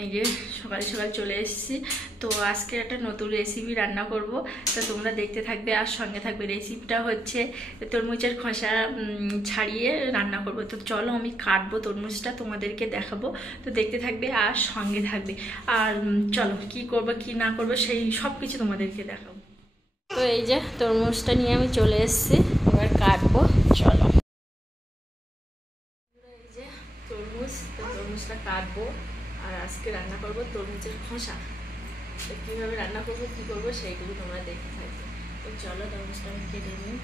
এই যে সকাল সকাল চলে এসেছি। তো আজকে একটা নতুন রেসিপি রান্না করব, তো তোমরা দেখতে থাকবে আর সঙ্গে থাকবে। রেসিপিটা হচ্ছে তরমুজের খোসা ছাড়িয়ে রান্না করব। তো চলো আমি কাটবো তরমুজটা, তোমাদেরকে দেখাবো, তো দেখতে থাকবে আর সঙ্গে থাকবে। আর চলো কি করব কি না করব সেই সব কিছু তোমাদেরকে দেখাবো। তো এই যে তরমুজটা নিয়ে আমি চলে এসেছি, এবার কাটবো, চলো। এই যে তরমুজটা কাটবো আর আজকে রান্না করবো তরমুজের খোসা। তো কীভাবে রান্না করবো কী করবো সেইগুলো তোমরা দেখতে থাকবে। তো চলো তরমুজটা আমি কেটে নিই।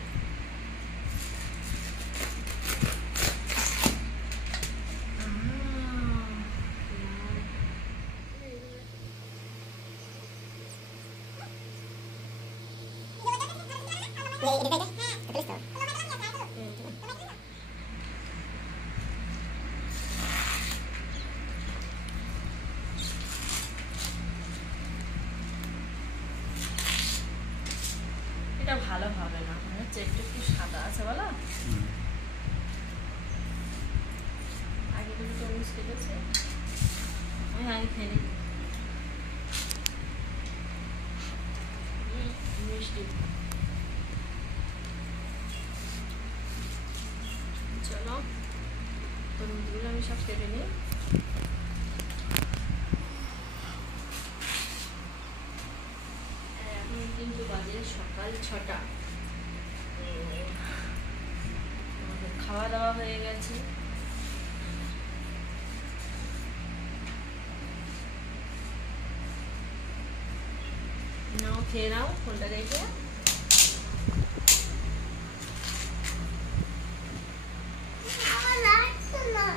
এটা ভালো হবে না, মনে হচ্ছে একটু একটু সাদা আছে বলো। আগে থেকে তরমুজ কেটেছে, আমি আগে খেয়ে মিষ্টি। চলো তরমুজগুলো আমি সব কেটে নিই। এখন কিন্তু বাজে সকাল 6টা, খাওয়া দাওয়া হয়ে গেছে। নাও খেয়ে নাও ফোনটা দেখে।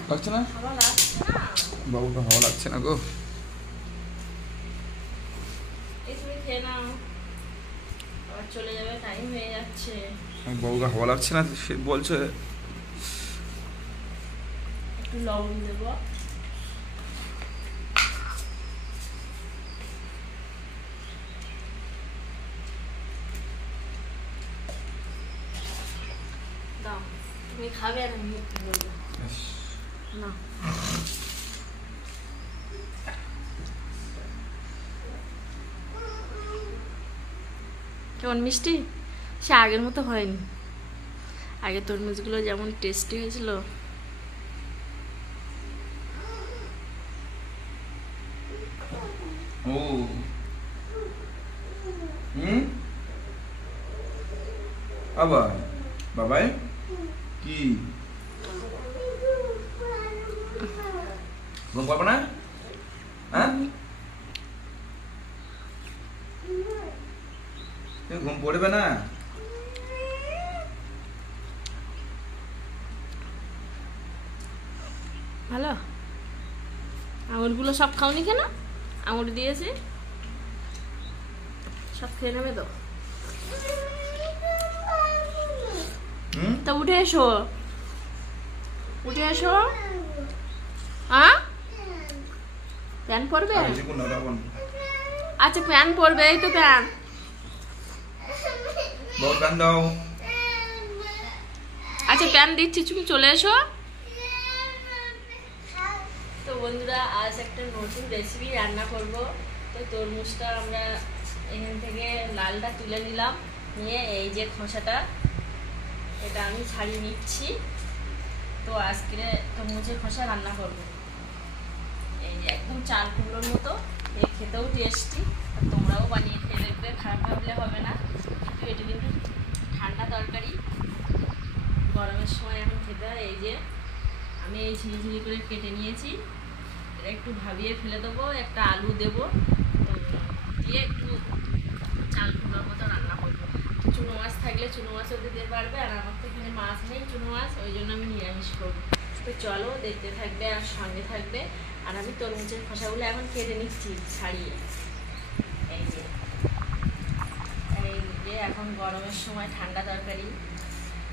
লাগছে না, খাওয়া লাগছে না বাবুটা হাওয়া লাগছে না গো। এই তুমি খেয়ে নাও, আবার চলে যাবে, টাইম হয়ে যাচ্ছে। বাবুকে হাওয়া লাগছে না সে বলছে। একটু লবণ দেবো। দাও, তুমি খাবে আর আমি একটু বলবো না। কেমন মিষ্টি? সে আগের মতো হয়নি, আগে তরমুজগুলো যেমন টেস্টি হয়েছিল। ও আবার বাবাই কি ঘুম পাবো না? হ্যাঁ তুমি ঘুম পড়বে না? ভালো। আঙুরগুলো সব খাওনি কেন? আঙুর দিয়েছি, সব খেয়ে নেবে তো। তা উঠে এসো, উঠে এসো। হ্যাঁ প্যান পরবে? আচ্ছা প্যান পরবে, এই তো প্যান। আচ্ছা প্যান দিচ্ছি, তুমি চলে এসো। তো বন্ধুরা আজ একটা নতুন রেসিপি রান্না করব। তো তরমুজটা আমরা এখান থেকে লালটা তুলে নিলাম, নিয়ে এই যে খোসাটা এটা আমি ছাড়িয়ে নিচ্ছি। তো আজকে তরমুজের খোসা রান্না করব। এই যে একদম চাল কুমড়োর মতো, এই খেতেও টেস্টি। আর তোমরাও বানিয়ে খেয়ে দেখবে, খারাপ ভাবলে হবে না। কিন্তু এটা কিন্তু ঠান্ডা তরকারি, গরমের সময় এখন খেতে হয়। এই যে আমি এই ঝিরিঝিরি করে কেটে নিয়েছি, এটা একটু ভাবিয়ে ফেলে দেবো, একটা আলু দেবো, দিয়ে একটু চাল কুমড়োর মতো রান্না করবো। চুনো মাছ থাকলে চুনো মাছও দিতে পারবে, আর আমার তো এখানে মাছ নেই চুনো মাছ, ওই জন্য আমি নিরামিষ করবো। তো চলো দেখতে থাকবে আর সঙ্গে থাকবে। আর আমি তরমুজের খোসাগুলো এখন কেটে নিচ্ছি ছাড়িয়ে। এই যে এখন গরমের সময় ঠান্ডা তরকারি,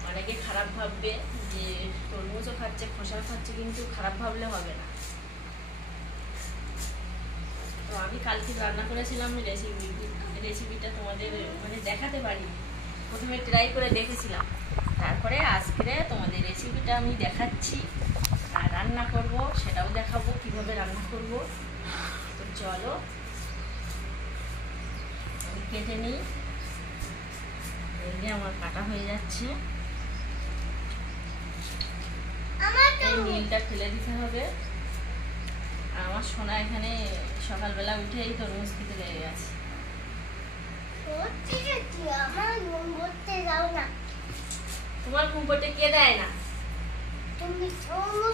অনেকে খারাপ ভাববে যে তরমুজও খাচ্ছে খোসা খাচ্ছে, কিন্তু খারাপ ভাবলে হবে না। তো আমি কালকে রান্না করেছিলাম রেসিপিটা তোমাদের মানে দেখাতে পারি, প্রথমে ট্রাই করে দেখেছিলাম, তারপরে আজকে তোমাদের রেসিপিটা আমি দেখাচ্ছি। আর রান্না করব, সেটাও দেখাবো কিভাবে রান্না করব। তো চলো আমি কেটে নিই। এই যে আমার কাটা হয়ে যাচ্ছে, এই নীলটা ফেলে দিতে হবে। আর আমার সোনা এখানে সকালবেলা উঠে এই তরমুজ খেতে লেগে গেছে। তোমার কুম্পটে কে দেয় না?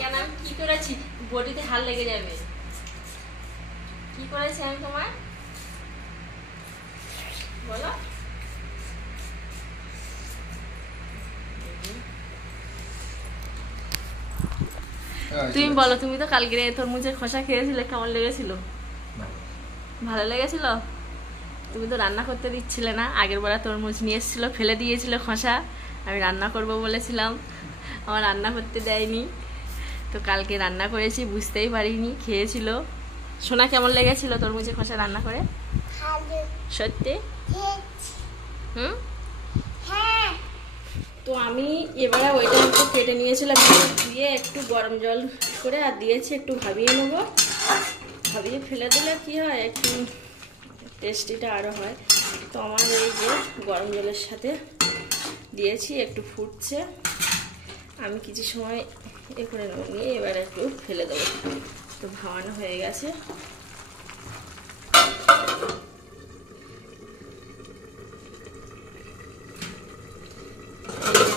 কেন আমি কি করেছি? বটিতে হাত লেগে যাবে। কি করেছি আমি তোমার বলো? তুমি বলো, তুমি তো কালকে তরমুজের খোসা খেয়েছিলে, কেমন লেগেছিল? ভালো লেগেছিল? তুমি তো রান্না করতে দিচ্ছিলে না। আগের বার তরমুজ নিয়ে এসেছিল, ফেলে দিয়েছিল খোসা। আমি রান্না করব বলেছিলাম, আমার রান্না করতে দেয়নি। তো কালকে রান্না করেছি, বুঝতেই পারিনি, খেয়েছিল। সোনা কেমন লেগেছিল তরমুজের খোসা রান্না করে? সত্যি? হুম। তো আমি এবারে ওইটা একটু কেটে নিয়েছিলাম, দিয়ে একটু গরম জল করে আর দিয়েছি, একটু ভাবিয়ে নেবো। ভাবিয়ে ফেলে দিলে কি হয়, একটু টেস্টিটা আরও হয়। তো আমার এই যে গরম জলের সাথে দিয়েছি, একটু ফুটছে। আমি কিছু সময় এ করে নেব, নিয়ে এবার একটু ফেলে দেবো। তো ভাবানো হয়ে গেছে।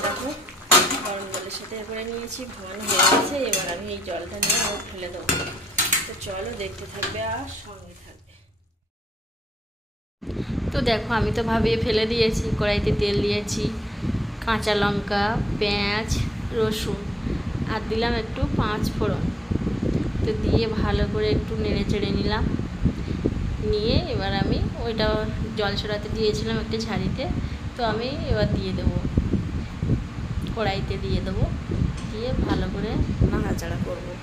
দেখো গরম জলের সাথে এ করে নিয়েছি, ভাবানো হয়ে গেছে। এবার আমি এই জলটা নিয়ে আবার ফেলে দেবো। তো চলো দেখতে থাকবে আর সঙ্গে থাকবে। তো দেখো আমি তো ভাবিয়ে ফেলে দিয়েছি। কড়াইতে তেল দিয়েছি, কাঁচা লঙ্কা, পেঁয়াজ, রসুন আর দিলাম একটু 5 ফোড়ন। তো দিয়ে ভালো করে একটু নেড়ে চেড়ে নিলাম। নিয়ে এবার আমি ওইটা জল ছড়াতে দিয়েছিলাম একটা ঝাড়িতে। তো আমি এবার দিয়ে দেবো, কড়াইতে দিয়ে দেবো, দিয়ে ভালো করে নাড়াচাড়া করবো।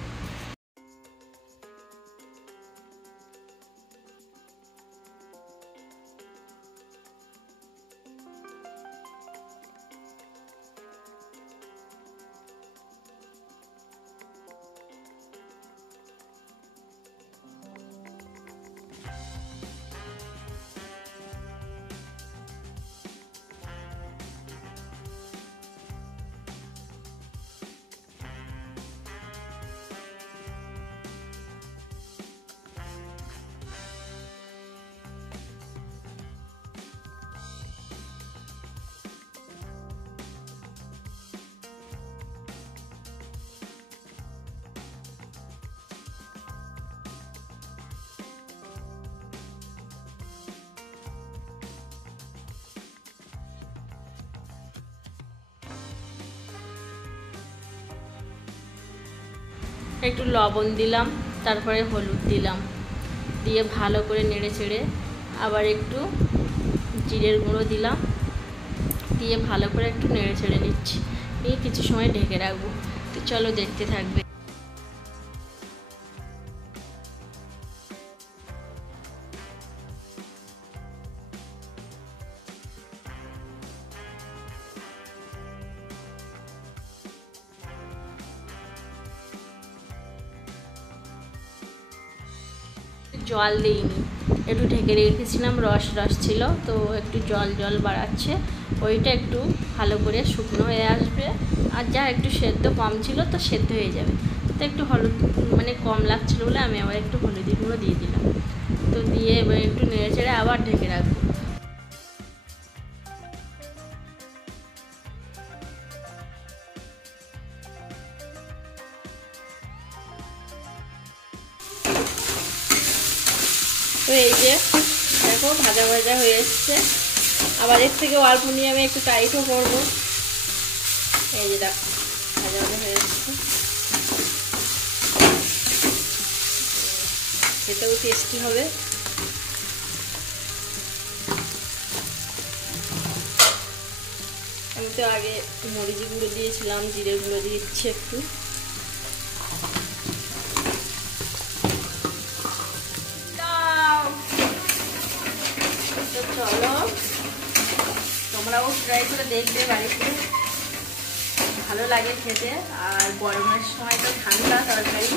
একটু লবণ দিলাম, তারপরে হলুদ দিলাম, দিয়ে ভালো করে নেড়ে চেড়ে আবার একটু জিরের গুঁড়ো দিলাম, দিয়ে ভালো করে একটু নেড়ে চেড়ে নিচ্ছি। নিয়ে কিছু সময় ঢেকে রাখবো। তো চলো দেখতে থাকবে। জল দিইনি, একটু ঢেকে রেখেছিলাম, রস ছিল। তো একটু জল বাড়াচ্ছে, ওইটা একটু ভালো করে শুকনো হয়ে আসবে। আর যা একটু সেদ্ধ কম ছিল তো সেদ্ধ হয়ে যাবে। তো একটু হলুদ মানে কম লাগছিল বলে আমি আবার একটু হলুদের গুঁড়ো দিয়ে দিলাম। তো দিয়ে এবার একটু নেড়ে চেড়ে আবার ঢেকে রাখবো। তো এই যে দেখো ভাজা ভাজা হয়ে এসছে। আবার এর থেকে অল্প নিয়ে আমি একটু টাইটও করবো। এই যে দেখো ভাজা ভাজা হয়ে এসছে, খেতেও টেস্টি হবে। আমি তো আগে মরিচ গুঁড়ো দিয়েছিলাম, জিরে গুঁড়ো দিচ্ছি একটু। চলো তোমরাও ট্রাই করে দেখবে বাড়িতে। ভালো লাগে খেতে, আর গরমের সময় তো ঠান্ডা তরকারি।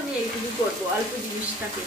আমি এইটুকু করবো, অল্প জিনিসটাকে।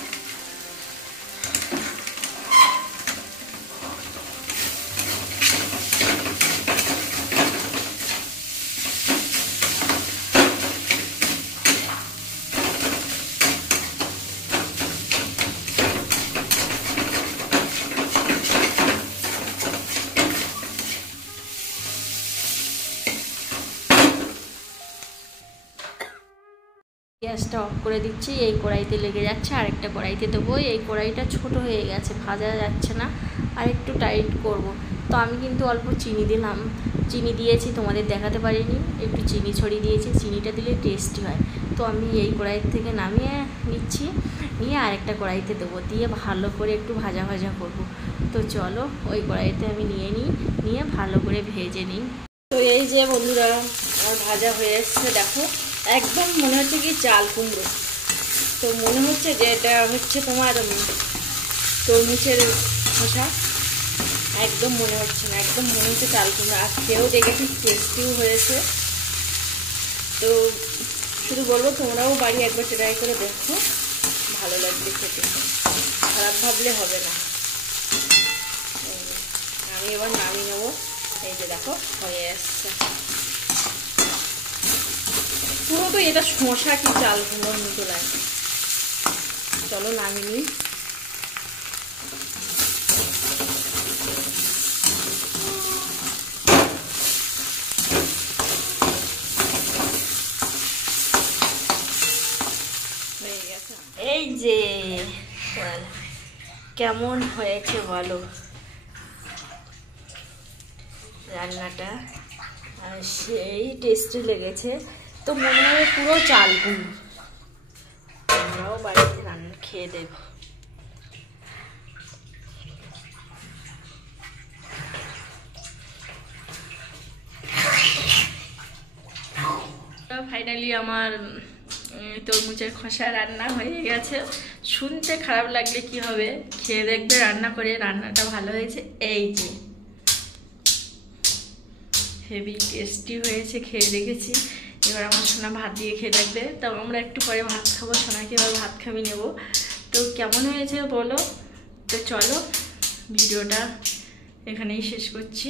গ্যাসটা অফ করে দিচ্ছি, এই কড়াইতে লেগে যাচ্ছে, আরেকটা কড়াইতে দেবো। এই কড়াইটা ছোট হয়ে গেছে, ভাজা যাচ্ছে না, আর একটু টাইট করব। তো আমি কিন্তু অল্প চিনি দিলাম, চিনি দিয়েছি, তোমাদের দেখাতে পারিনি, একটু চিনি ছড়িয়ে দিয়েছি, চিনিটা দিলে টেস্টি হয়। তো আমি এই কড়াই থেকে নামিয়ে নিচ্ছি, নিয়ে আরেকটা কড়াইতে দেবো, দিয়ে ভালো করে একটু ভাজা ভাজা করব। তো চলো ওই কড়াইতে আমি নিয়ে ভালো করে ভেজে নিই। তো এই যে বন্ধুরা আমার ভাজা হয়ে এসছে, দেখো একদম মনে হচ্ছে কি চাল কুমড়ো। তো মনে হচ্ছে যে এটা হচ্ছে তোমার তরমুজের খোসা, একদম মনে হচ্ছে না, একদম মনে হচ্ছে চাল কুমড়ো। আর খেয়েও দেখেছি টেস্টিও হয়েছে। তো শুধু বলবো তোমরাও বাড়ি একবার ট্রাই করে দেখো, ভালো লাগবে খেতে, খারাপ ভাবলে হবে না। আমি এবার নামিয়ে নেবো। এই যে দেখো হয়ে আসছে পুরো। তো এটা শসা কি চাল কুমড়োর মতো লাগে। চলো নামিয়ে নিই। এই যে কেমন হয়েছে বলো রান্নাটা, আর সেই টেস্টি লেগেছে। তো মনে হয় পুরো চাল কুমড়ো, আমরাও বাড়িতে রান্না খেয়ে দেব। ফাইনালি আমার তরমুজের খোসা রান্না হয়ে গেছে। শুনতে খারাপ লাগলে কি হবে, খেয়ে দেখবে রান্না করে, রান্নাটা ভালো হয়েছে। এই যে হেভি টেস্টি হয়েছে, খেয়ে দেখেছি। এবার আমার সোনা ভাত দিয়ে খেয়ে দেখবে। তো আমরা একটু পরে ভাত খাবো, সোনাকে এবার ভাত খাবি নেব। তো কেমন হয়েছে বলো। তো চলো ভিডিওটা এখানেই শেষ করছি।